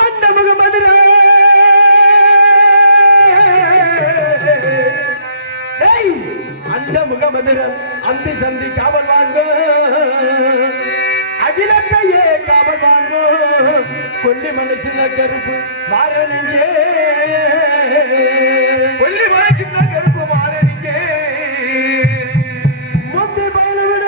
அந்த முகமதுரா அந்த முகமதுரன் அந்த சந்தி காவல் வாங்கோ அகிலத்தையே காவல் வாங்கோ கொல்லி மனசுல கருப்பு மாறனிங்க கொல்லி மனசுல கருப்பு மாறனிங்க முந்தி பயில விட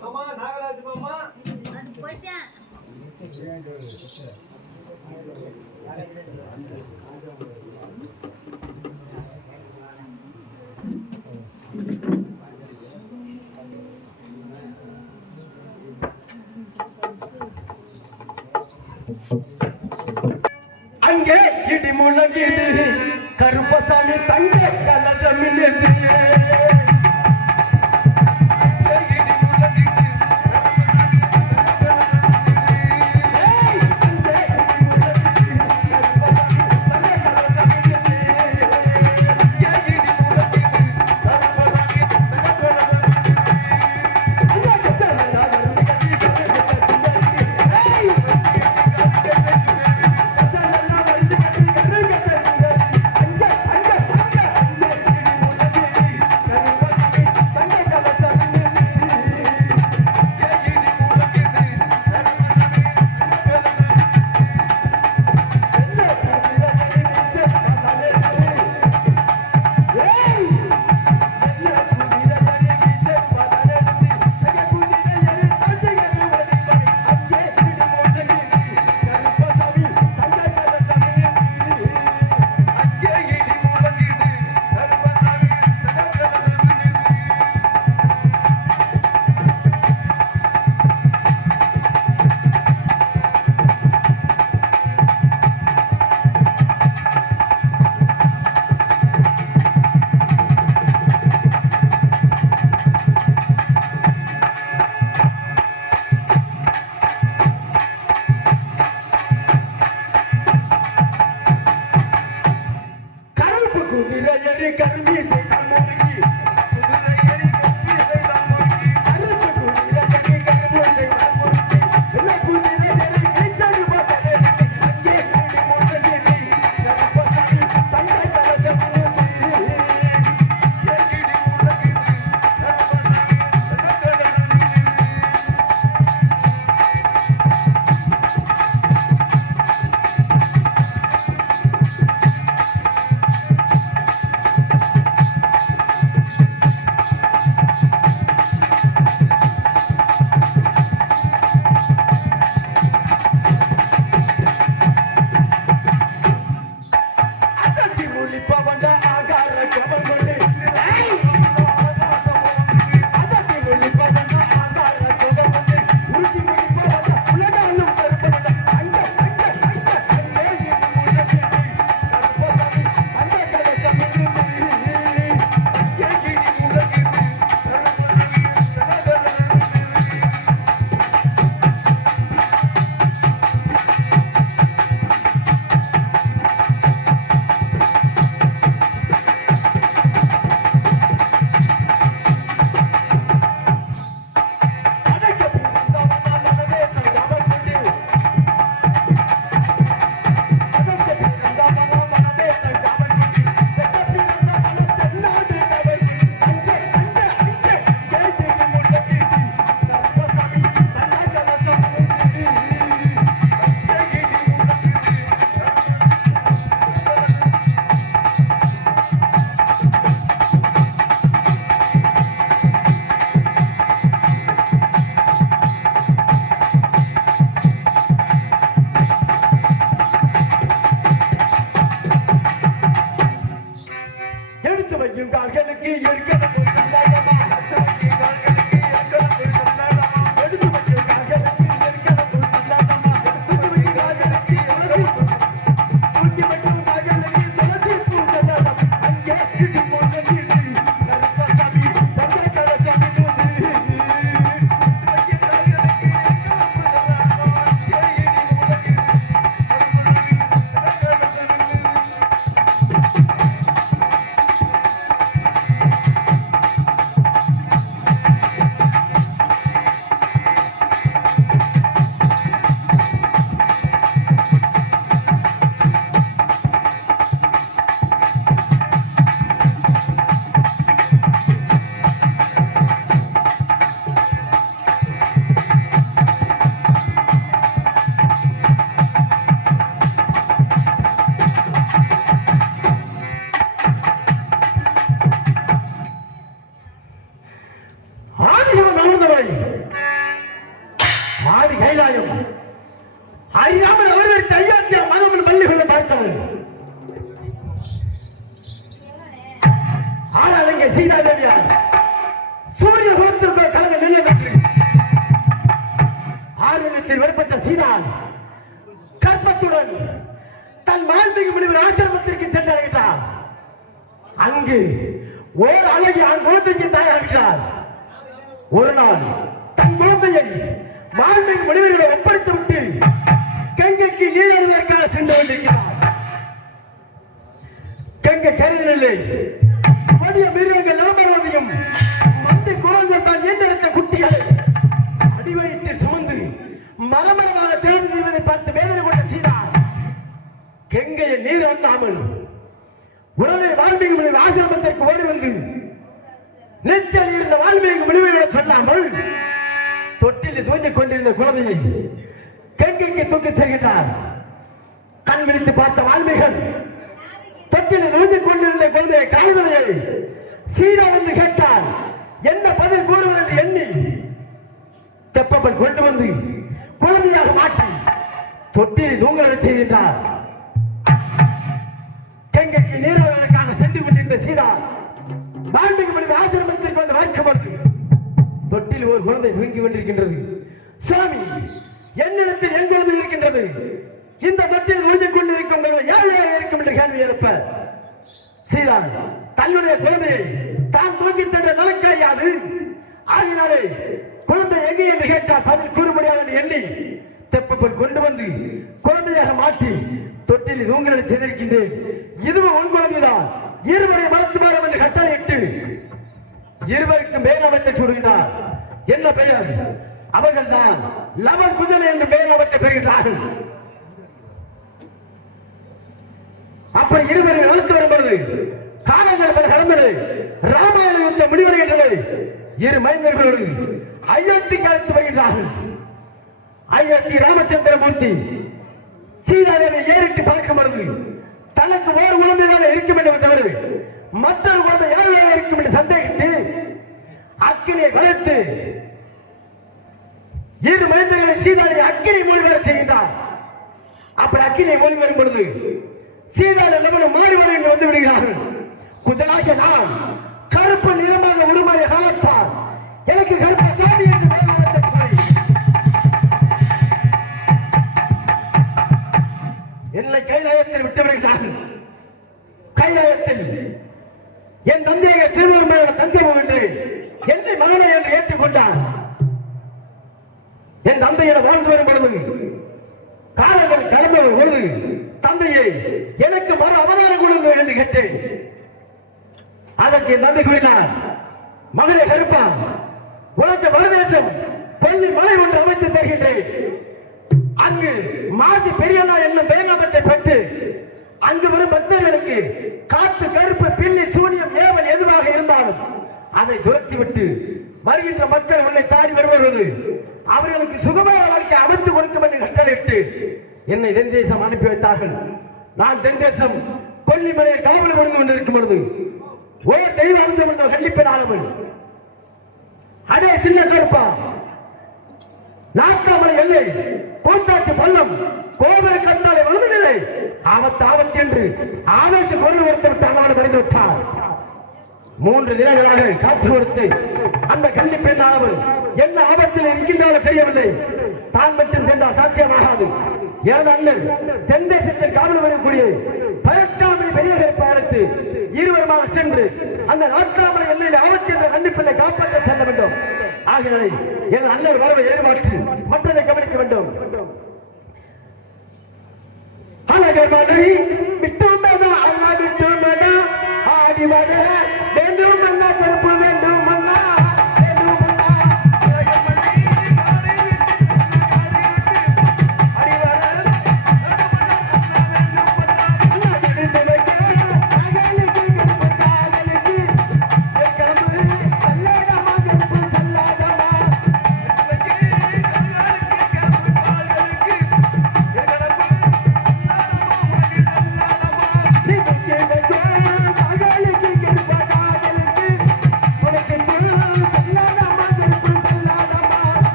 மாமா நாகராஜ் மாமா அது போய்ட்டேன் அங்கே இடி முழங்கிடு கருப்பசாமி தங்க கலசம் சீதாதேவியார் சூரிய குலத்திற்கு கலங்க நிலையம் என்று ஆர்வத்தில் வெளிப்பட்ட சீதா கற்பத்துடன் தன் மாண்புமிகு முனிவர் ஆசிரமத்திற்கு சென்றடைகிறார். அங்கு ஓர் அழகி ஆண் குழந்தைக்கு தாயாகிறார். ஒரு நாள் தன் குழந்தையை மாண்புமிகு முனிவர்களை ஒப்படைத்து விட்டு கங்கைக்கு நீராடுவதற்காக சென்று கொண்டிருக்கிறார். கங்கை கருதினில்லை கொடிய மிருகங்கள் நலமரவதையும் மந்தை குரங்கள் தான் எண்ணெடுத்த குட்டிகளை அடிவயிற்றில் சுமந்து மரமரமாக தேர்ந்து தீர்வதை பார்த்து வேதனை கொண்ட சீதா கங்கையை நீர் அண்ணாமல் உடனே வால்மீகி முனிவர் ஆசிரமத்திற்கு ஓடி வந்து நெச்சல் இருந்த வால்மீகி முனிவரிடம் சொல்லாமல் தொட்டில் தூங்கிக் கொண்டிருந்த குழந்தையை கங்கைக்கு தூக்கி செல்கின்றார். கண் விழித்து பார்த்த வால்மீகன் தொட்டில் தூங்கிக் கொண்டிருந்த குழந்தையை கால்வதையை சீதா என்று கேட்டார். என்ன பதில் கூறுவது என்று எண்ணி தெப்பப்பல் கொண்டு வந்து குழந்தையாக மாற்றி தொட்டில் தூங்க செய்கின்றார். கங்கைக்கு நீராடுவதற்காக சென்று கொண்டிருந்த சீதா வால்மீகி முனிவர் ஆசிரமத்திற்கு வந்து வாய்க்கும்போது தொட்டில் ஒரு குழந்தை தூங்கி கொண்டிருக்கின்றது. சுவாமி, என்னிடத்தில் என் குழந்தை இருக்கின்றது, இந்த தொட்டில் ஒழிஞ்சிக் கொண்டிருக்கும் யார் இருக்கும் என்று கேள்வி எழுப்ப சீதா தன்னுடைய குழந்தையை தான் தூக்கி சென்ற நலக்காரியாது. ஆகினாலே குழந்தை எங்கே என்று கேட்டால் பதில் கூற முடியாது என்று எண்ணி தெப்பப்பல் கொண்டு வந்து குழந்தையாக மாற்றி தொட்டில் தூங்கலை செய்திருக்கின்றேன். இதுவும் உன் குழந்தைதான், இருவரை வளர்த்து பாடம் என்று கட்டளையிட்டு இருவருக்கு மேலாபத்தை சூடுகின்றார். என்ன பெயர்? அவர்கள் தான் லவன் குதிரை என்று மேலாபத்தை பெறுகின்றார்கள். அப்படி இருவரை வளர்த்து வரும்பொழுது காலங்கள் பல கடந்தது. ராமாயண யுத்தம் முடிவடைகின்றது. இரு மைந்தர்களோடு அயோத்திக்கு அழைத்து வருகின்றார்கள். அயோத்தி ராமச்சந்திரமூர்த்தி சீதாதேவி ஏறிட்டு பார்க்கும் பொழுது தனக்கு ஒரு குழந்தைதான் இருக்கும் என்று தவிர மற்றொரு குழந்தை யாருடைய இருக்கும் என்று சந்தேகிட்டு அக்கினியை வளர்த்து இரு மைந்தர்களை சீதாவை அக்கினி மூலி வர செய்கின்றார். அப்படி அக்கினியை மூலி வரும் பொழுது சீதாவை லவனும் மாறி வர என்று வந்து விடுகிறார்கள். குதலாக நான் கருப்பு நிறமாக உருமாறிய காலத்தால் எனக்கு கருப்பு சாமி என்று என்னை கைலாயத்தில் விட்டு விடுகிறார்கள். கைலாயத்தில் என் தந்தையை சிறுவன் தந்தை என்று என்னை மகனை என்று ஏற்றுக்கொண்டார். என் தந்தையிடம் வாழ்ந்து வரும் பொழுது காலங்கள் கடந்த பொழுது தந்தையை எனக்கு மறு அவதாரம் கொடுங்கள் என்று கேட்டேன். அதற்கு என் தந்தை கூறினார், மகனை கருப்பா, உனக்கு வடதேசம் கொல்லி மலை ஒன்று அமைத்து தருகின்றேன். அங்கு மாசி பெரியண்ணா என்னும் பேராபத்தை பெற்று அங்கு வரும் பக்தர்களுக்கு காத்து கருப்பு பில்லி சூனியம் ஏவல் எதுவாக இருந்தாலும் அதை துரத்திவிட்டு வருகின்ற மக்கள் உன்னை தாடி வருவது அவர்களுக்கு சுகமான வாழ்க்கை அமைத்து கொடுக்கும் என்று கட்டளையிட்டு என்னை தென் தேசம் அனுப்பி வைத்தார்கள். நான் தென் தேசம் கொல்லிமலையில் காவல் இருந்து கொண்டிருக்கும் பொழுது ஒரு தெய்வ அம்சம் என்ற கண்டிப்பினாளவன் அதே சின்ன கருப்பா நாட்டாமலை எல்லை கோத்தாட்சி பள்ளம் கோபுர கத்தாலை வளர்ந்ததில்லை ஆபத்து ஆபத்து என்று ஆவேச குரல் கொடுத்து விட்டால் மறைந்து விட்டார். 3 தினங்களாக காட்சி கொடுத்து அந்த கன்னி பெண்ணானவள் என்ன ஆபத்தில் இருக்கின்றாலும் தெரியவில்லை. தான் மட்டும் சென்றால் சாத்தியமாகாது. எனது அண்ணன் தென் தேசத்தில் காவல் வரக்கூடிய 18 பெரிய கருப்பை அழைத்து இருவருமாக சென்று அந்த நாட்டாமலை எல்லையில் ஆபத்து என்ற கன்னி பெண்ணை காப்பாற்ற செல்ல வேண்டும். ஆகியவை எனது அண்ணன் வரவை ஏறுமாற்று மற்றதை கவனிக்க வேண்டும். அழகர் மலை விட்டு விட்டு ஆடி வர வேண்டும் அண்ணா கருப்பு வேண்டும் அண்ணா Get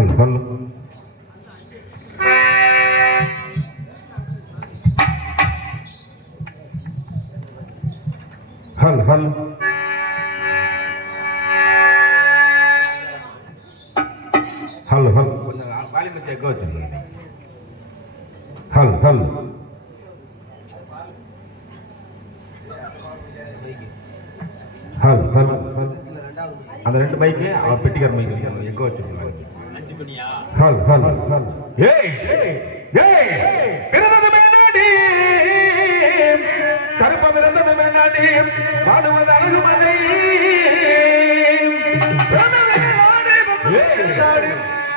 ஹல் ஹல் ஹல் ஹல் ஹல் ஹல் கொஞ்சம் வாலிப செக்க வச்சுருக்கேன் ஹல் ஹல் ஹல் ஹல் அந்த ரெண்டு மைக்கு அவர் பெட்டிக்கார மைக்கு எங்க வச்சிருக்கீங்க ஹல் ஹல் ஹல் ஏய் ஏய் பிறந்தது மேனாடி கருப்ப பிறந்தது மேனாடி வாடுவது அழகு மலை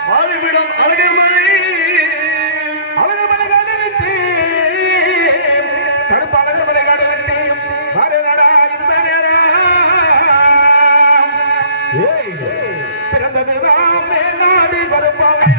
வாழிவிடம் அழகு மலை அழகு மலை காடு வெட்டி கருப்பு அழகு மலை காடு வெட்டி வாரு நடா இந்த நேரம் ஏய் பிறந்தது ராம் மேலாடி கருப்பாவை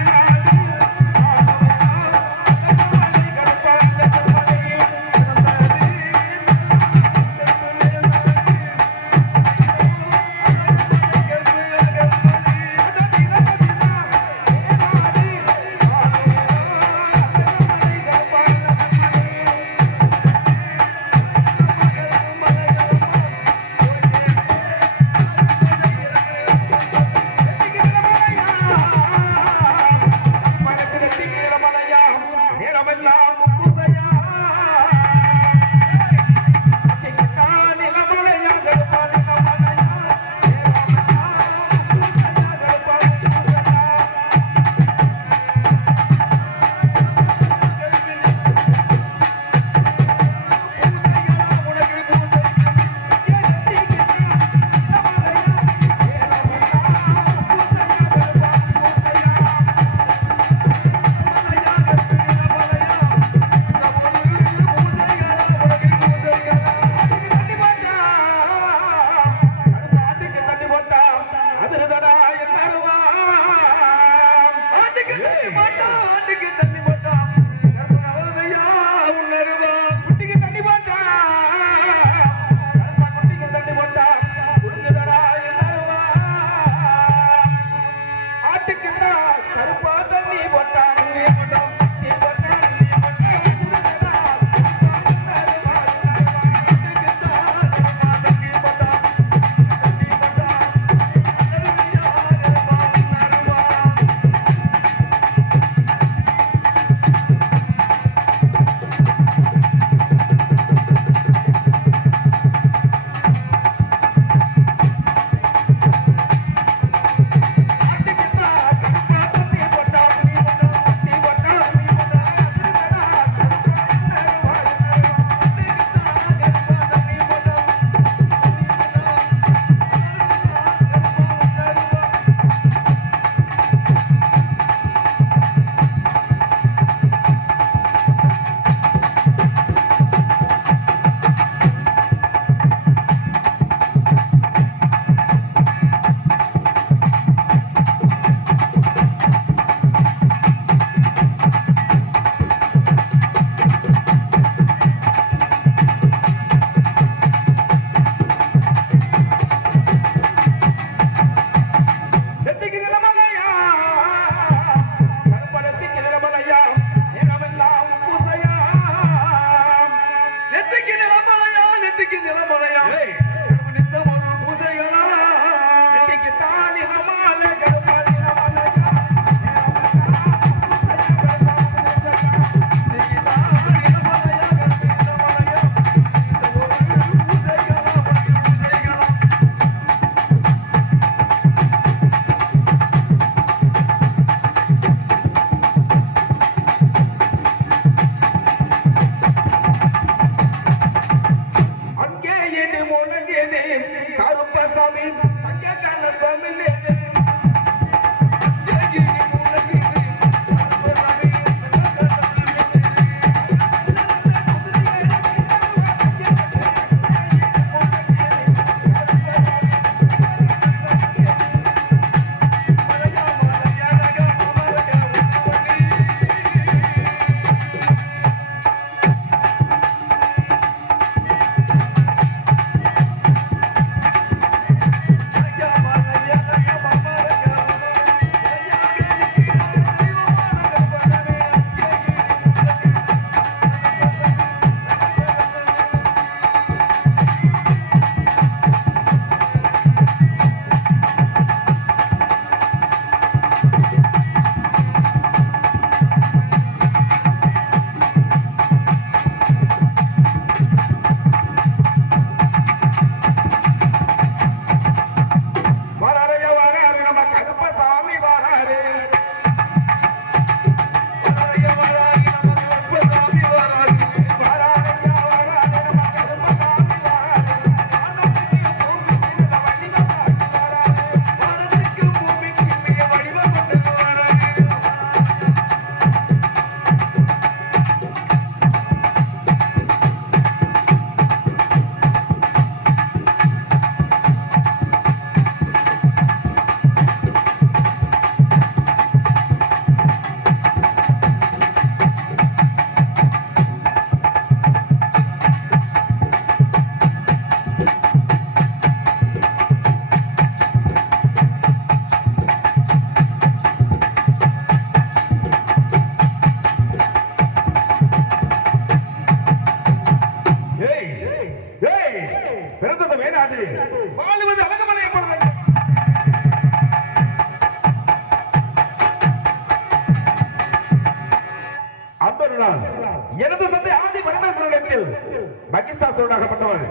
மகிஷாசுரனாகப்பட்டவன்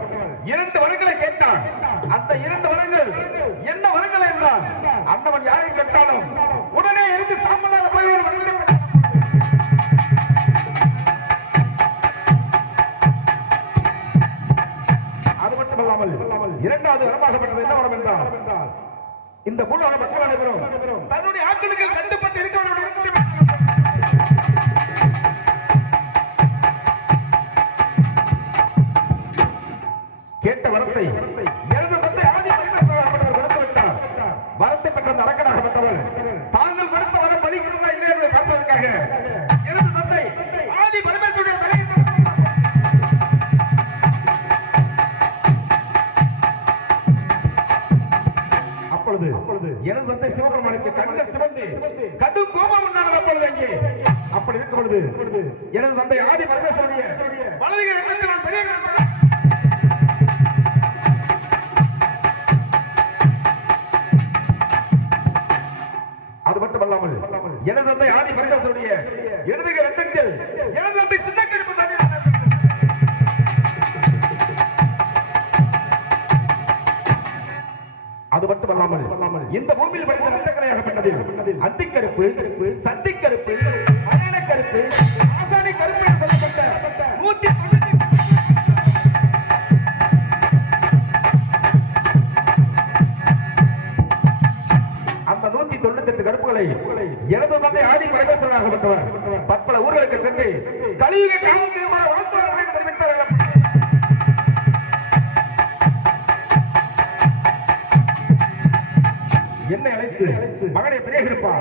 2 வரங்களை கேட்டான். அந்த 2 வரங்கள் என்ன வரங்கள் என்றால், அன்னவன் யாரை கேட்டாலும் உடனே இருந்து சாம்பலாக போய்விடுவது. அது மட்டுமல்லாமல் 2வது வரமாகப்பட்டது என்ன வரம் என்றால், இந்த பூலோக மக்கள் அனைவரும் தன்னுடைய ஆட்களுக்கு கண்டுபட்டு இருக்க வேண்டும். கேட்ட வரத்தை எனது தந்தை ஆதி பரிமேஸ்வரர் கொடுத்து விட்டார். வரத்தை பெற்ற அந்த அரக்கனாகப்பட்டவர் தாங்கள் கொடுத்த வரம் பலிக்கிறதா இல்லை என்பதை பார்ப்பதற்காக எனது தந்தை ஆதி பரிமேஸ்வரருடைய தலையை அப்பொழுது எனது தந்தை சிவபெருமானுக்கு கண்கள் சிவந்து கடும் கோபம் உண்டானது. அப்பொழுது அங்கே அப்படி இருக்கும் பொழுது எனது தந்தை ஆதி பரமேஸ்வருடைய வலதுகை எண்ணத்தில் நான் பெரிய அது மட்டுமல்லாமல் எனது தந்தை ஆதி பரமேஸ்வருடைய இடதுகை இரத்தத்தில் எனது தம்பி சின்ன கருப்பு தண்ணீர் அது மட்டுமல்லாமல் இந்த பூமியில் படைத்த ரத்தக்கலையாகப்பட்டதில் அத்திக்கருப்பு, சத்திக்கருப்பு, மயான கருப்பு, ஆசானி கருப்பு என்று சொல்லப்பட்ட 198 அந்த 198 கருப்புகளை எனது தந்தை ஆதி பரமேஸ்வரனாகப்பட்டவர் பற்பல ஊர்களுக்கு சென்று கலியுக காமதேவரை வாழ்த்துவார்கள் என்று தெரிவித்தார்கள். என்னை அழைத்து மகனை பெரிய இருப்பா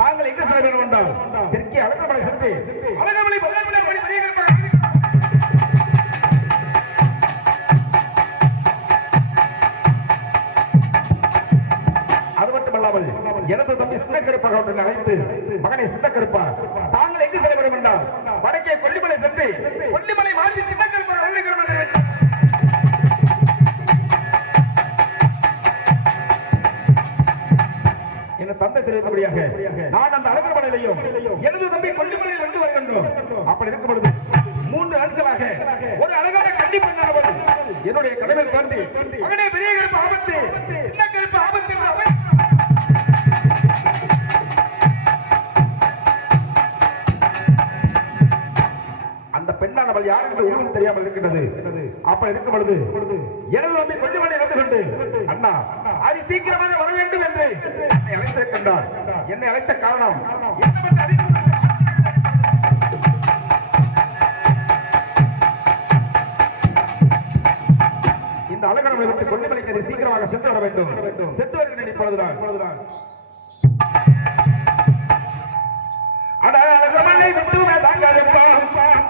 தாங்கள் எங்க செல்ல வேண்டும் என்றால் தெற்கே அழகமலை சென்று அழகமலை 15 படி பெரிய இருப்பா. அது மட்டுமல்லாமல் எனது தம்பி சின்ன கருப்பாக ஒன்று அழைத்து மகனை சின்ன கருப்பா தாங்கள் எங்கு செல்ல வேண்டும் என்றால் வடக்கே கொல்லிமலை சென்று கொல்லிமலை மாற்றி சின்ன கருப்பாக அறிவிக்கிறோம். தந்தை தெரிவித்தபடியாக நான் அந்த அழகமலையிலையும் எனது தம்பி கொல்லிமலையில் இருந்து வருகின்றோம். அப்படி இருக்கும் பொழுது 3 நாட்களாக ஒரு அழகான கன்னி பெண்ணானவள் என்னுடைய கடமையில் தாண்டி மகனே பெரிய கருப்பு ஆபத்து, சின்ன கருப்பு ஆபத்து என்று அவை அந்த பெண்ணானவள் யார் என்று உருவம் தெரியாமல் இருக்கின்றது. அப்படி இருக்கும் பொழுது எனது தம்பி கொல்லிமலை இருந்து கொண்டு அண்ணா அது சீக்கிரமாக வர வேண்டும் என்று என்னை அழைத்திருக்கின்றார். என்னை அழைத்த காரணம் என்னவென்று அறிந்து இந்த அழகரமலை விட்டு கொல்லிமலைக்கு அது சீக்கிரமாக சென்று வர வேண்டும். சென்று வருகிறேன் இப்பொழுதுதான். அட அழகரமலை விட்டு தாங்க இருப்பா,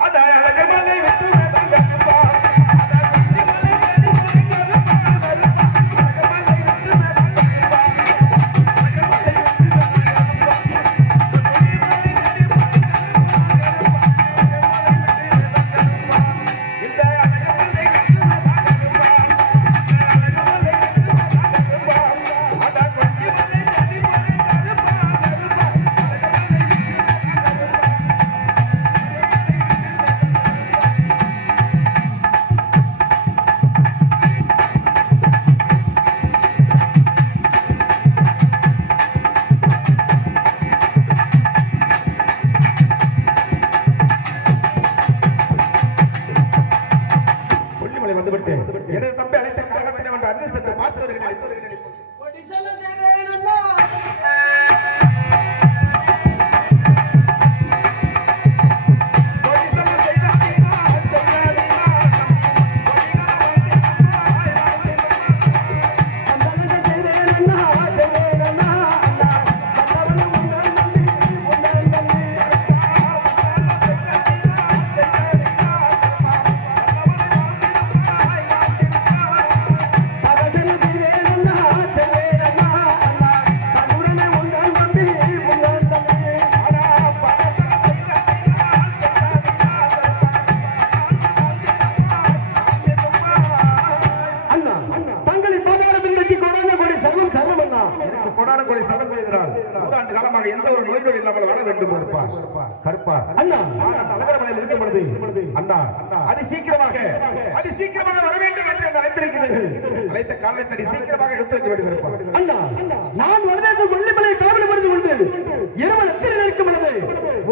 அட அழகரமலை விட்டு தாங்க இருப்பா. Thank you. எனக்கு கொடான கொடை சதம் செய்கிறார் 100 ஆண்டு காலமாக எந்த ஒரு நோய் நொடி இல்லாமல் வாழ வேண்டும் கருப்பா கருப்பா அண்ணா நான் அந்த அழகர்மலையில் இருக்கும் பொழுது அண்ணா அதி சீக்கிரமாக வர வேண்டும் என்று என்னை அழைத்திருக்கிறீர்கள் அழைத்த காரணத்தை அதி சீக்கிரமாக எடுத்துரைக்க வேண்டும் கருப்பா அண்ணா நான் வரதேசம் கொல்லிமலை காவல் மருந்து கொண்டு இரவல் எத்திரில் இருக்கும் பொழுது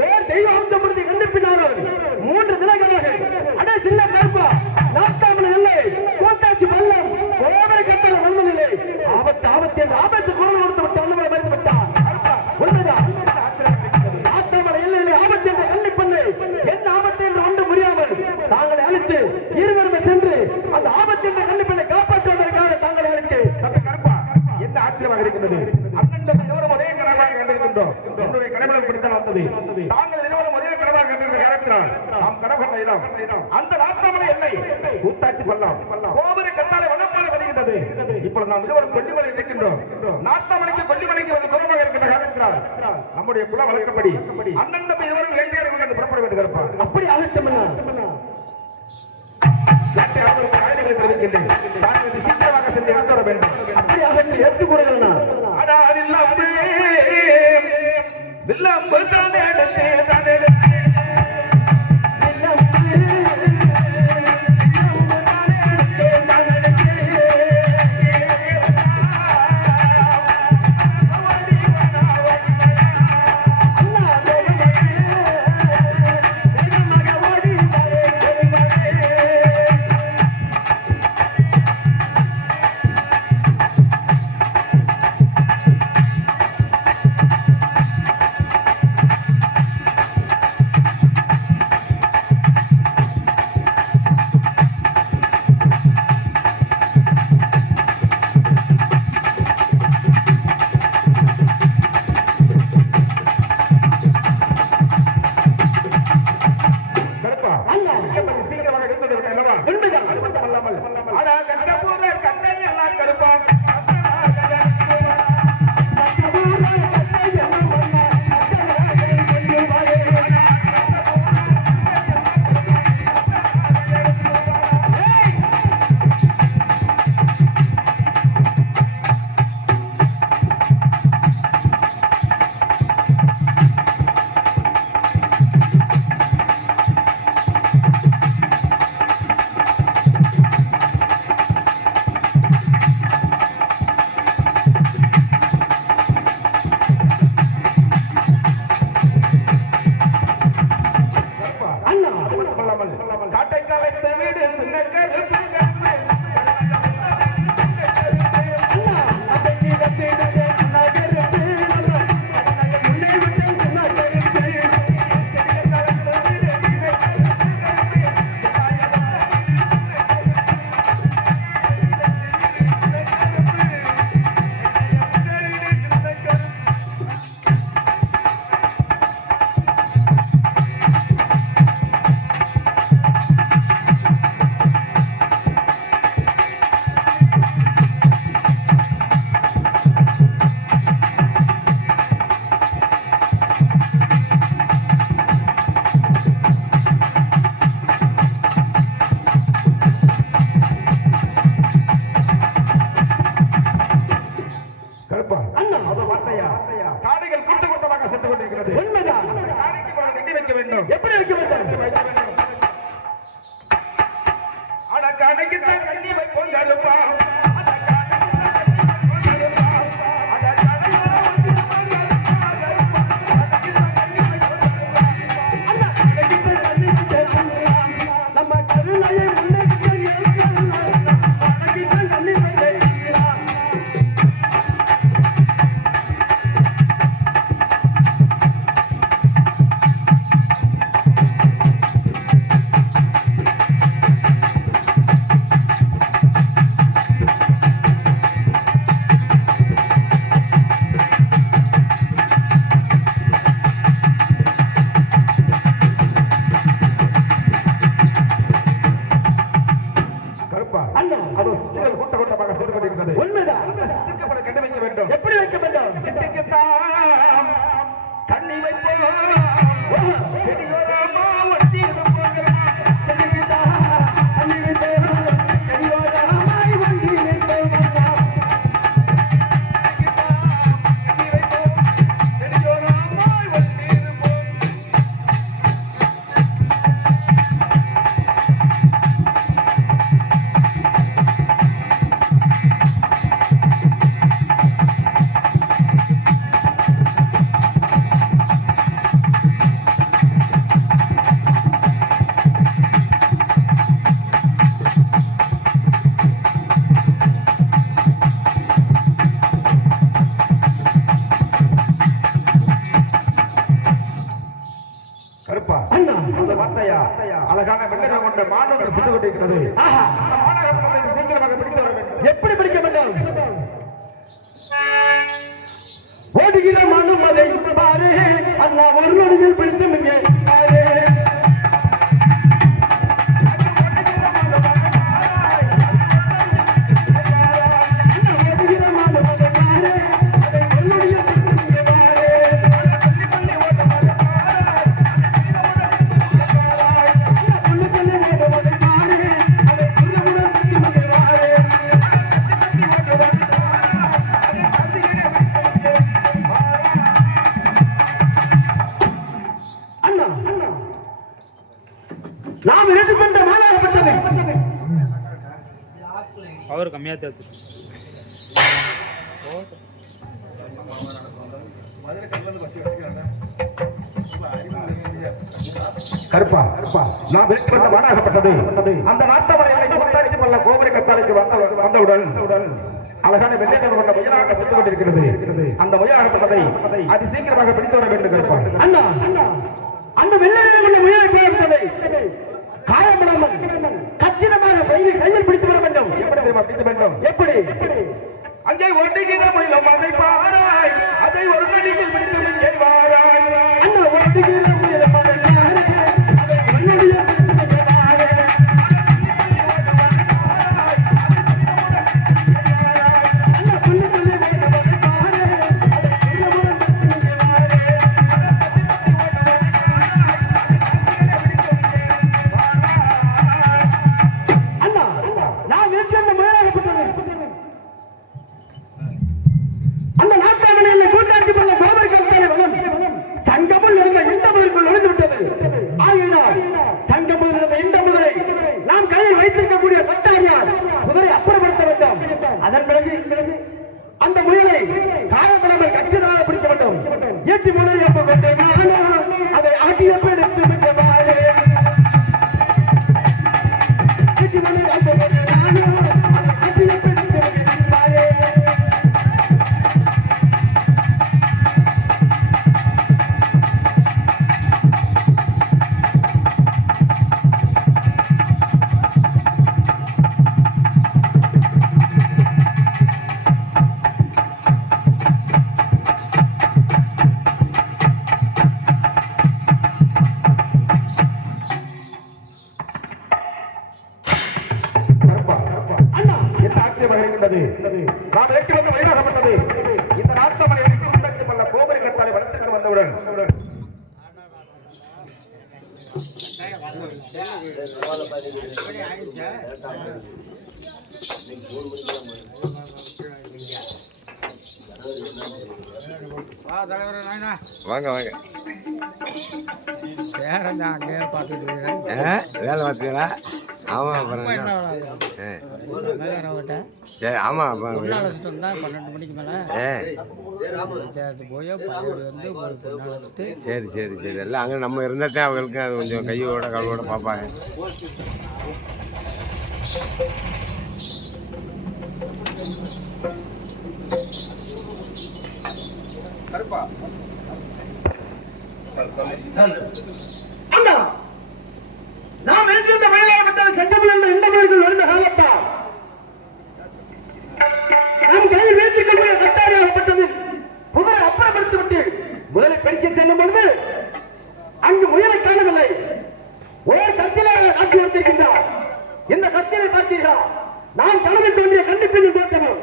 ஓர் தெய்வ அம்சமூர்த்தி கண்டிப்பினார்கள் 3 தினங்களாக அடே சின்ன கருப்பா நாட்டாமல் இல்லை கோத்தாச்சி பள்ளம் கோபுர கட்டளை வந்த நிலை ஆபத்து என்று ஆபத்து குரல் கொடுத்து விட்டு அண்ணமலை மறைந்து விட்டார் உண்மைதான் நாட்டாமல் இல்லை ஆபத்து என்று கள்ளிப்பள்ளை என்ன ஆபத்து என்று ஒன்று புரியாமல் தாங்களை அழைத்து இருவருமே சென்று அந்த ஆபத்து என்ற கள்ளிப்பள்ளை காப்பாற்றுவதற்காக தாங்களை அழைத்து தம்பி கருப்பா என்ன ஆச்சரியமாக இருக்கின்றது அண்ணன் தம்பி இருவரும் ஒரே கனவாக கண்டிருக்கின்றோம் என்னுடைய கனவுகளும் பிடித்தான் வந்தது தாங்கள் இருவரும் ஒரே கனவாக கண்டிருக்கிற காரணத்தினால் நாம் கனவு கண்ட இடம் அந்த நாட்டாமலை எல்லை கூத்தாச்சி பள்ளம் கோபுர கத்தாலை வனப்பாலை வருகின்றது இப்பொழுது நாம் இருவரும் கொல்லிமலை இருக்கின்றோம் நாட்டாமலைக்கு கொல்லிமலைக்கு வெகு தூரமாக இருக்கின்ற காரணத்தினால் நம்முடைய குல வழக்கப்படி அண்ணன் தம்பி இருவரும் வேண்டிய கொண்டு புறப்பட வேண்டும் கருப்பா அப்படி ஆகட்டும் ஆயுதங்களை தெரிவிக்கின்றேன் தாங்கள் சீக்கிரமாக சென்று எடுத்து வர வேண்டும் அப்படி ஆகட்டும் எடுத்துக்கூடா வில்லம்பு தான் எடுத்து அண்ணா அந்த வார்த்தையா அழகான வெள்ளை கொண்ட மாணவர்கள் சென்று கொண்டிருக்கிறது. அந்த மாணவர்கள் சீக்கிரமாக பிடித்து வர வேண்டும். எப்படி பிடிக்க வேண்டும்? ஓடுகிற மனம் அதை பாரு, அண்ணா ஒரு நொடியில் பிடித்து இங்கே பாரு. நாம் இரண்டு தந்த மாலாகப்பட்டது அவர் கம்மியா தேச்சு கருப்பா நாம் விட்டு வந்த மாலாகப்பட்டது அந்த நார்த்தமலைகளை கூத்தாட்சி பல்ல கோபுர கத்தாலைக்கு வந்தவுடன் அழகான வெள்ளையர்கள் கொண்ட முயலாக சென்று கொண்டிருக்கிறது. அந்த முயலாகப்பட்டதை அதி சீக்கிரமாக பிடித்து வர வேண்டும். கருப்பா அண்ணா அந்த வெள்ளையர்கள் கொண்ட முயலை போய்விட்டதை காயப்படாமல் கச்சிதமாக கையில் பிடித்து வர வேண்டும். எப்படி தெரியுமா பிடிக்க வேண்டும்? எப்படி? அங்கே ஒடுகிற முயலம் அதை பாராய், அதை ஒரு நடியில் பிடித்து இங்கே வாராய். அண்ணா ஒடுகிற முயலம் அதை பாராய், அதை ஒரு நடியில் பிடித்து வாராய். அண்ணா புள்ளி புள்ளி முயலம் அதை பாராய், அதை புள்ளி பிடித்து வாராய். அண்ணா நான் வீட்டில் இந்த முயலாகப்பட்டது அந்த நாட்டாமலையில் கூட்டாட்சி பண்ண கோபரிக்கான வளம் சங்கமுள் இருந்த இந்த முதலுக்குள் நுழைந்து விட்டது. ஆகினால் சங்கமுள் இருந்த இந்த முதலை நாம் கையில் வைத்திருக்கக்கூடிய பட்டாரியால் குதிரை அப்புறப்படுத்த வேண்டும். அதன் பிறகு அந்த முயலை காயப்படாமல் கச்சிதமாக பிடிக்க வேண்டும். ஏற்றி முனை அப்ப கொண்டு அதை ஆட்டிய எடுத்து விட்டவாறு ஏற்றி முனை அப்ப கொண்டு ஆட்டிய எடுத்து விட்டவாறு. நாம் எட்டு வந்து வழிநகப்பட்டது இந்த நார்த்தமலைகளை கூட்டாட்சி பண்ண கோபுர கத்தாலை வளத்திற்கு வந்தவுடன் வாங்க வாங்க வேலை பார்த்தீங்களா? ஆமா அப்புறம் சரி ஆமா 12 மணிக்கு மேல சரி சரி சரி எல்லாம் அங்கே நம்ம இருந்தால் அவங்களுக்கு அது கொஞ்சம் கையோட காலோட பார்ப்பாங்க. அண்ணா நாம் இருந்த மயிலாகப்பட்டது சங்கமுள் இருந்த இந்த முதலுக்குள் நுழைந்த காலத்தா நாம் கையில் வைத்திருக்கக்கூடிய கட்டாரியாகப்பட்டது குதிரை அப்புறப்படுத்தி விட்டு முதலை பெருக்கி செல்லும் பொழுது அங்கு முயலை காணவில்லை. ஒரு கத்திலே ஆட்சி வந்திருக்கின்றார். இந்த கத்திலை பார்த்தீர்களா? நாம் கனவில் தோன்றிய கண்டிப்பின் தோற்றமும்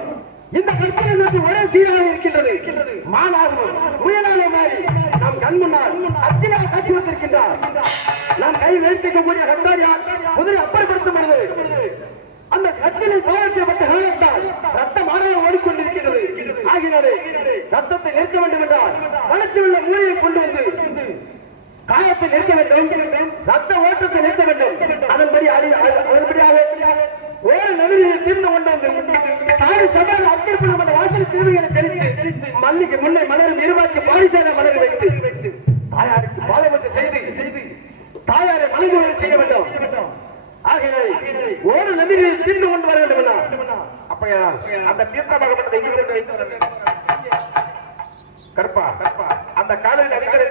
இந்த கத்திலை நோக்கி ஒரே சீராக இருக்கின்றது. மானாகவும் முயலாக மாறி நாம் கண் முன்னால் அச்சிலாக காட்சி வந்திருக்கின்றார். நாம் கை வைத்திருக்கக்கூடிய கட்டாரியார் குதிரை அப்புறப்படுத்தும் பொழுது அந்த கத்திலை பாதிக்கப்பட்ட காரணத்தால் ரத்தம் ஆறாக ஓடிக்கொண்டிருக்கிறது. ஆகினாலே ரத்தத்தை நிறுத்த வேண்டும் என்றால் களத்தில் உள்ள மூளையை கொண்டு வந்து காயத்தை நிறுத்த வேண்டும், ரத்த ஓட்டத்தை நிறுத்த வேண்டும். அதன்படியாக ஒரு நதியில் தீர்ந்து கொண்டு வந்து சாடி சபால் அத்திருப்பணம் வாசல் திருவிகளை தெளித்து மல்லிகை முல்லை மலரும் இருவாச்சி பாடித்தேன மலர் வைத்து தாயாருக்கு பாதமத்தை செய்து தாயாரை மலைமுறை செய்ய வேண்டும். ஆகினாலே ஒரு நதியில் தீர்ந்து கொண்டு வர வேண்டும். அப்படியா அந்த தீர்த்தமாகப்பட்டதை கருப்பா அந்த காவிரி நதிக்கரை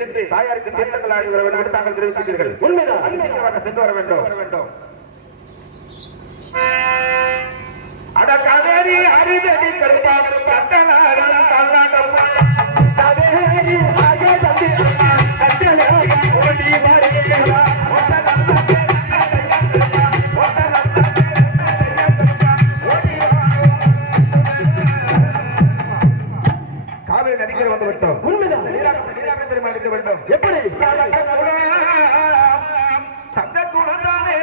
சென்று தாயாருக்கு தீர்த்தங்கள் ஆடி வர வேண்டும் என்று தாங்கள் தெரிவித்திருக்கிறீர்கள். உண்மைதான். அது சீக்கிரமாக சென்று வர வேண்டும். அட காவேரி அரிதடி கருப்பா கட்டளாளன் தமிழ்நாட்டம் காவேரி ஆகததி கட்டளாளன் ஓடி வருகிறா காவிரி நதிக்கரை வந்து விட்டோம். உண்மைதான். நீராக தெரியுமா இருக்க வேண்டும். எப்படி தங்க குணத்தானே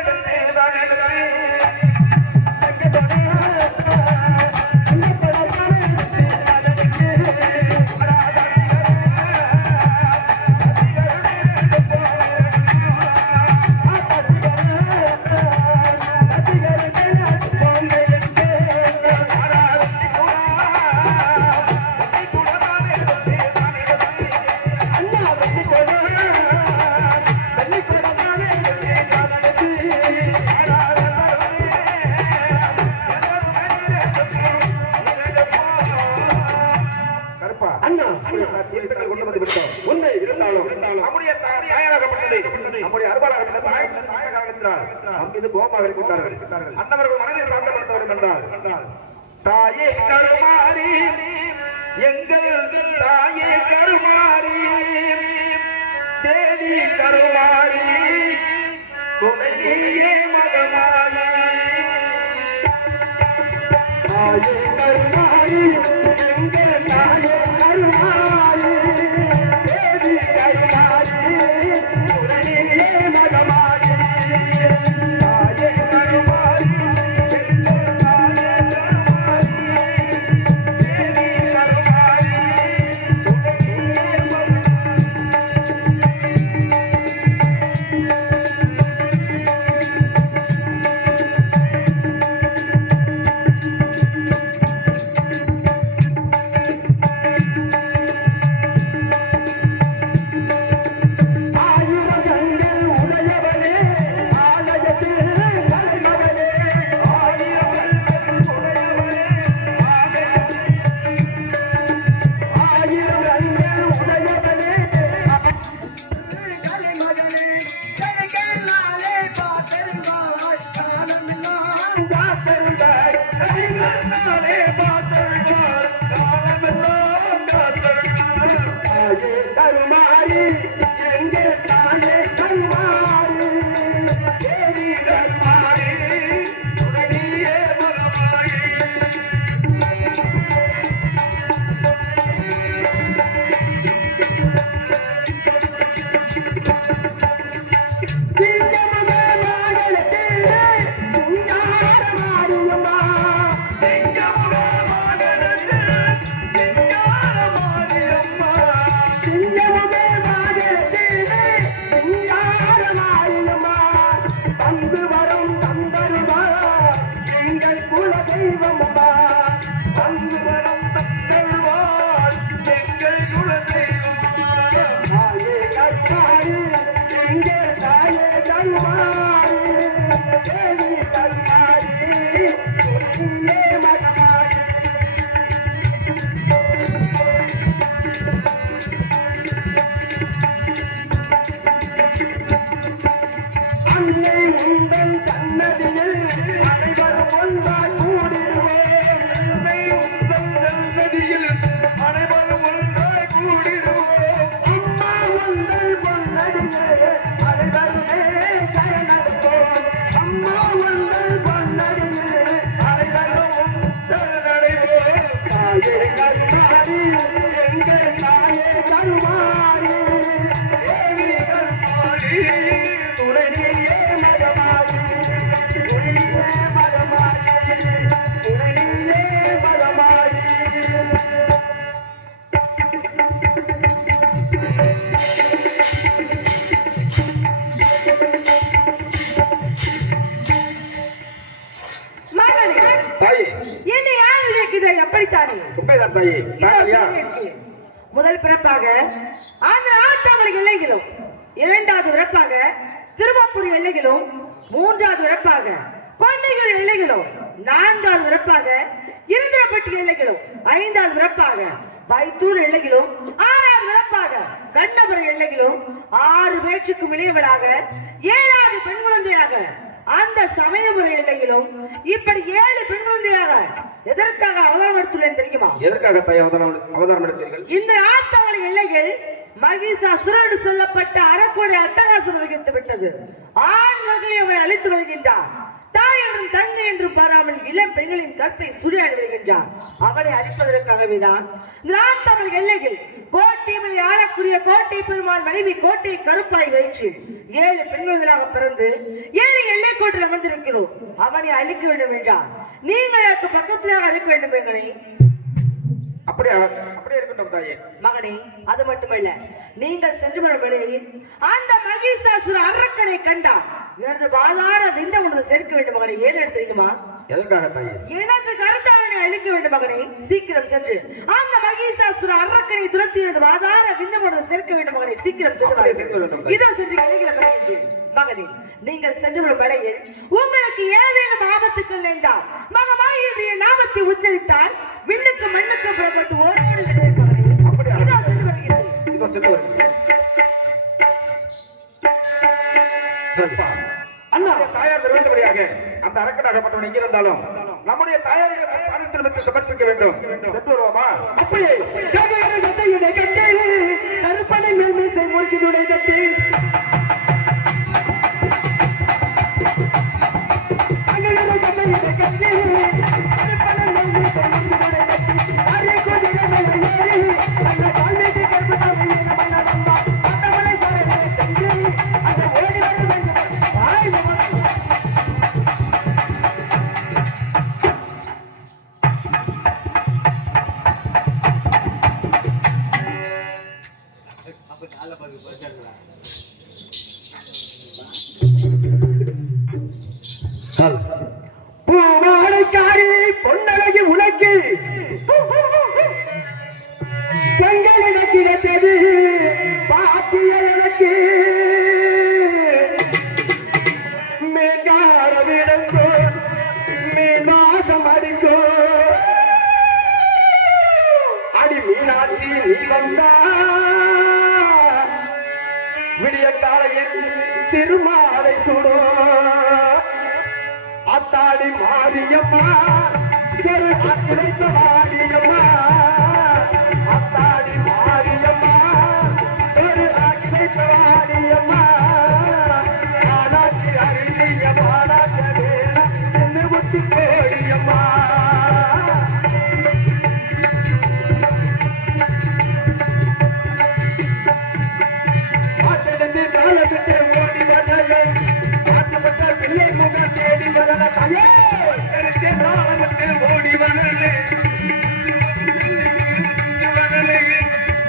அன்னவர்கள் மனதில் சாந்தப்படுத்த வேண்டும் என்றால் தாயே கருமாரி எங்கள் தாயே கருமாரி தேவி கருமாரி துணையே மகமாரி தாயே கருமாரி எங்கள் தாயே கருமாரி தேவி கருமாரி துணையே மகமாரி முதல் பிறப்பாக ஆந்திர ஆட்டமலை எல்லைகளும், இரண்டாவது பிறப்பாக திருவாப்பூர் எல்லைகளும், மூன்றாவது பிறப்பாக கொண்டையூர் எல்லைகளும், நான்காவது பிறப்பாக இருந்திரப்பட்டி எல்லைகளும், ஐந்தாவது பிறப்பாக வைத்தூர் எல்லையிலும் 6வது விரப்பாக கண்ணபுரம் எல்லையிலும் 6 பேற்றுக்கும் இளையவளாக 7வது பெண் குழந்தையாக அந்த சமயபுர எல்லையிலும் இப்படி 7 பெண் குழந்தையாக எதற்காக அவதாரம் எடுத்துள்ளேன் தெரியுமா? எதற்காக தாய் அவதாரம் எடுத்தீர்கள்? இந்த ஆத்தவளை எல்லைகள் மகிஷாசுரன் என்று சொல்லப்பட்ட அரக்கோடை அட்டகாசம் வகித்து விட்டது. ஆண்மர்களை அவள் அழைத்து வருகின்றான். தாய் என்றும் தங்கை என்றும் பாராமல் இளம் பெண்களின் கற்பை சூறையாடி விடுகின்றான். அவனை அழிப்பதற்காகவேதான் இந்த ஆத்தவளை எல்லைகள் கோட்டைமலை ஆளக்கூடிய கோட்டை பெருமாள் மனைவி கோட்டை கருப்பாய் வயிற்று 7 பெண்களாக பிறந்து 7 எல்லை கோட்டில் அமர்ந்திருக்கிறோம். அவனை அழிக்க வேண்டும் என்றான். நீங்கள் எனக்கு பக்கத்திலாக அழிக்க வேண்டும் எங்களை. அப்படியே இருக்கட்டும் தாயே. மகனே, அது மட்டுமல்ல, நீங்கள் சென்று வரும் வேளையில் அந்த மகிஷாசுர அரக்கனை கண்டான். எனது பாதார விந்த உனது சேர்க்க வேண்டும் மகனே. ஏன் தெரியுமா? எதற்காக தாயே? எனது கருத்தாளனை அழிக்க வேண்டும் மகனே. சீக்கிரம் சென்று அந்த மகிஷாசுர அரக்கனை துரத்தி எனது பாதார விந்த உனது சேர்க்க வேண்டும் மகனே. சீக்கிரம் சென்று இதோ சென்று மகனே, நீங்கள் சென்று வரும் வேளையில் உங்களுக்கு ஏதேனும் ஆபத்துக்கள் வேண்டாம். மகமாயினுடைய நாமத்தை உச்சரித்தால் விண்ணுக்கு மண்ணுக்கு புறப்பட்டு ஓடோடு இதோ சென்று வருகிறேன். இதோ சென்று வருகிறேன். அண்ணா, தாயார் திருவேண்டபடியாக அந்த அரக்கனாகப்பட்டவன் எங்கிருந்தாலும் நம்முடைய தாயாரை பாதத்தில் சமர்ப்பிக்க வேண்டும். சென்று வருவோமா? அப்படியே கருப்பனை மேல் மீசை முறுக்கிதுடை தட்டி பூவாடைக்காரி பொன்னழகி உனக்கு பெண்களிட கிடைத்தது பாக்கிய எனக்கு மேகார விடங்கோ மேல்வாசம் அடிங்கோ அடி மீனாட்சி நீ வந்தா விடிய காலையில் திருமாலை சுடோ அத்தாடி மாரியம்மா சொரு அத்துரைத்த மாரியம்மா அத்தாடி மாரியம்மா சொரு அத்துரைத்த மாரியம்மா ஆனாச்சி அரிசிய பாடாக்க வேணா என்ன விட்டு கோடியம்மா மாட்டெடுத்து காலத்துக்கு ஓடி வரலே மாற்றப்பட்ட பிள்ளை முகம் தேடி வரல தாயே காலத்துக்கு ஓடி வரலே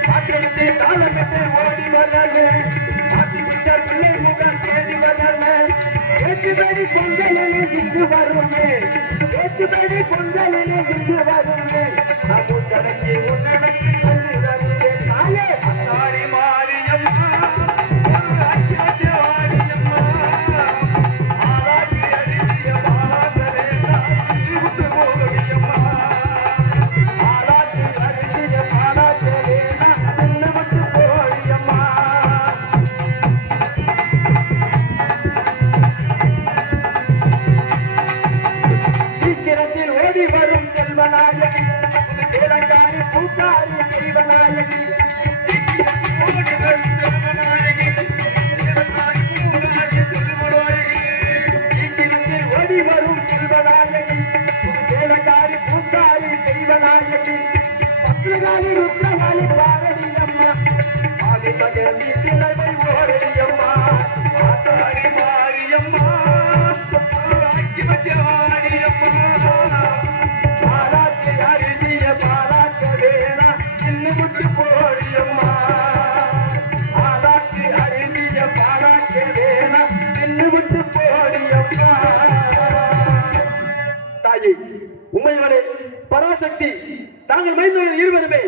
மாட்டெடுத்து காலத்துக்கு ஓடி வரலே மாற்றப்பட்ட பிள்ளை முகம் தேடி வரல ஏற்றுபடி பொங்கலிலே இங்கு வருமே ஏற்றுபடி பொங்கலிலே இங்கு வருமே நம்ம சடங்கி உன்னடங்கி வந்து வருவே தாயே அத்தாடி மாரியம்மா சீக்கிரத்தில் ஓடி வரும் செல்வநாயகி சேலங்காரி பூக்காரி செல்வநாயகி சீக்கிரத்தில் ஓடி வரும் செல்வநாயகி சேலங்காரி பூக்காரி செல்வநாயகி பத்திரகாளி ருத்ரகாளி பாரடியம்மா ஆதிபதி கிழமை ஓரடியம்மா ஆத்தாடி மாரியம்மா பாலாக்கு அரிசிய பாலாக்க வேணா இன்னும் விட்டு போடியம்மா பாலாக்கு அரிசிய பாலாக்க வேணா இன்னும் விட்டு போடியம்மா தாயே உண்மையானே பராசக்தி தாங்கள் மைந்தோடு இருவருமே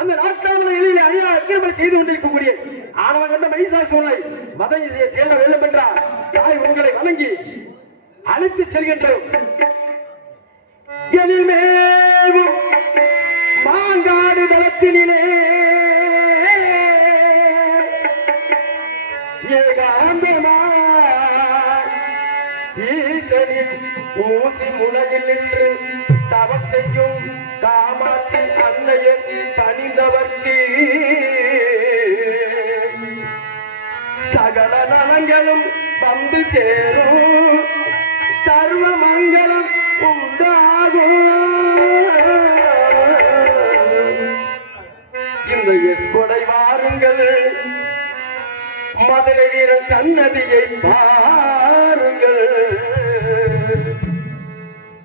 அந்த நாட்டாள எளியிலே அணியா அக்கிரமம் செய்து கொண்டிருக்கக்கூடிய ஆனவன் கொண்ட மகிஷாசுரனை வதை செல்ல வெல்லும் என்றார் தாய் உங்களை வணங்கி அழைத்து செல்கின்றோம். எழில்மேவும் மாங்காடு தளத்தினிலே ஏகாந்தமாய் ஈசனின் ஊசி முனையில் நின்று தவம் செய்யும் காமாட்சி அன்னையை பணிந்தவர்க்கு சகல நலங்களும் வந்து சேரும், சர்வ மங்களம் உண்டாகும். இந்த எஸ்கொடை வாருங்கள், மதுரை வீரன் சன்னதியை பாருங்கள்.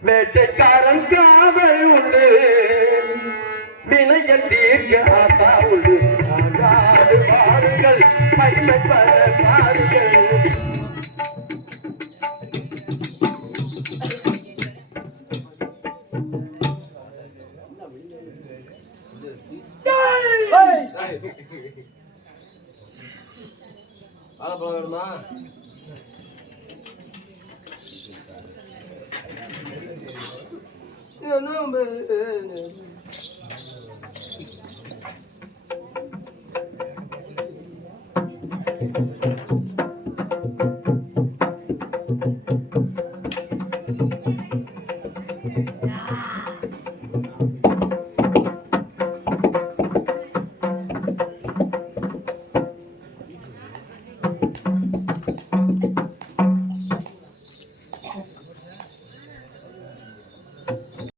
வேட்டைக்காரன் காவல் உண்டு, வினையன் தீர்க்க ஆத்தா உண்டு. ஆகாது பாருங்கள், மகிமை பெற பாருங்கள். என்ன